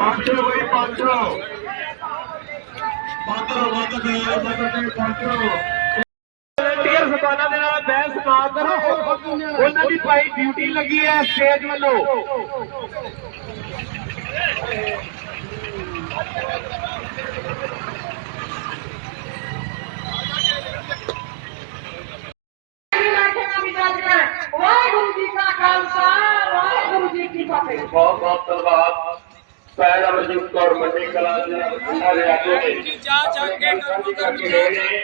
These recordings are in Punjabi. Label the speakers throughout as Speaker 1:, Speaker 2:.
Speaker 1: ਪਾਂਚੋ ਬਈ ਪਾਂਚੋ ਪਾਂਚੋ ਵੱਧ ਖਿਆਲ ਬਦਲ ਕੇ ਪਾਂਚੋ
Speaker 2: ਵਲੰਟੀਅਰ ਸਤਾਨਾ ਦੇ ਨਾਲ ਬਹਿਸ ਨਾ ਕਰੋ ਉਹਨਾਂ ਦੀ ਭਾਈ ਡਿਊਟੀ ਲੱਗੀ ਹੈ ਸਟੇਜ ਵੱਲੋਂ
Speaker 3: ਵਾਹਿਗੁਰੂ ਜੀ ਕਾ ਖਾਲਸਾ ਵਾਹਿਗੁਰੂ ਜੀ ਕੀ ਫਤਿਹ
Speaker 1: ਬਹੁਤ ਬਹੁਤ ਧੰਨਵਾਦ ਪੈਰ ਅਮਰਜੀਤ ਕੌਰ ਮੰਡੀ ਕਲਾ ਦੇ ਸਾਰੇ ਆਗੂ ਨੇ ਚਾਹ ਚੱਕ ਕੇ ਕਰਕੇ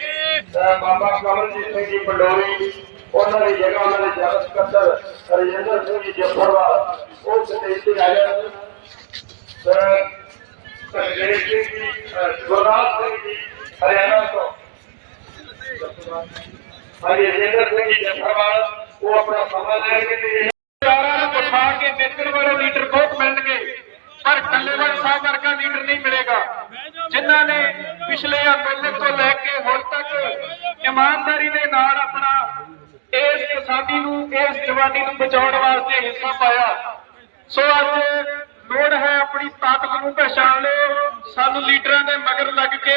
Speaker 1: ਬਾਬਾ ਕਮਲਜੀਤ ਸਿੰਘ ਜੀ ਪੰਡੋਰੀ ਉਹਨਾਂ ਦੀ ਜਗ੍ਹਾ ਉਹਨਾਂ ਦੇ ਜਨਰਲ ਸਕੱਤਰ ਰਜਿੰਦਰ ਸਿੰਘ ਜੀ ਜਫਰਵਾਲ ਉਹ ਸਟੇਜ ਤੇ ਆ ਗਏ। ਸਰ ਸਰਜੀਤ ਸਿੰਘ ਜੀ ਅਹ, ਗੁਰਨਾਮ ਸਿੰਘ ਜੀ ਹਰਿਆਣਾ ਤੋਂ। ਰਜਿੰਦਰ ਸਿੰਘ ਜੀ ਜਫਰਵਾਲ ਉਹ ਆਪਣਾ ਸਮਾਂ ਲੈਣਗੇ ਤੇ
Speaker 2: ਟੱਲੇਵਾਲ ਵਰਗਾ ਲੀਡਰ ਨਹੀਂ ਮਿਲੇਗਾ। ਜਿਨ੍ਹਾਂ ਨੇ ਪਿਛਲੇ ਅੰਦੋਲਨ ਤੋਂ ਲੈ ਕੇ ਹੁਣ ਤੱਕ ਇਮਾਨਦਾਰੀ ਦੇ ਨਾਲ ਆਪਣਾ ਇਸ ਕਿਸਾਨੀ ਨੂੰ, ਇਸ ਜਵਾਨੀ ਨੂੰ ਬਚਾਉਣ ਵਾਸਤੇ ਹਿੱਸਾ ਪਾਇਆ। ਸੋ ਅੱਜ ਲੋੜ ਹੈ ਆਪਣੀ ਤਾਕਤ ਨੂੰ ਪਛਾਣ ਲਿਓ। ਸਾਨੂੰ ਲੀਡਰਾਂ ਦੇ ਮਗਰ ਲੱਗ ਕੇ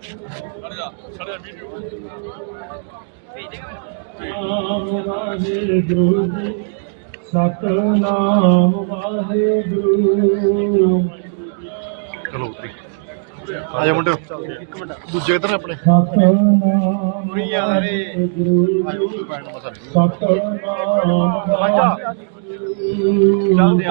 Speaker 1: ਵਾਹਿਗੁਰੂ ਜੀ ਸਤਨਾਮ ਵਾਹਿਗੁਰੂ
Speaker 4: ਚਲੋ ਉਤਰੀ ਆ ਜਾ ਮੁੰਡਿਓ ਦੂਜੇ ਕਿੱਧਰ ਨੇ ਆਪਣੇ
Speaker 1: ਸਤਨਾਮ
Speaker 4: ਉਰੀ ਆ ਰੇ। ਆਜੋ ਪੈਣ ਮਸਾ
Speaker 1: ਸਤਨਾਮ ਵਾਹਿਗੁਰੂ
Speaker 4: ਚੱਲਦੇ ਆ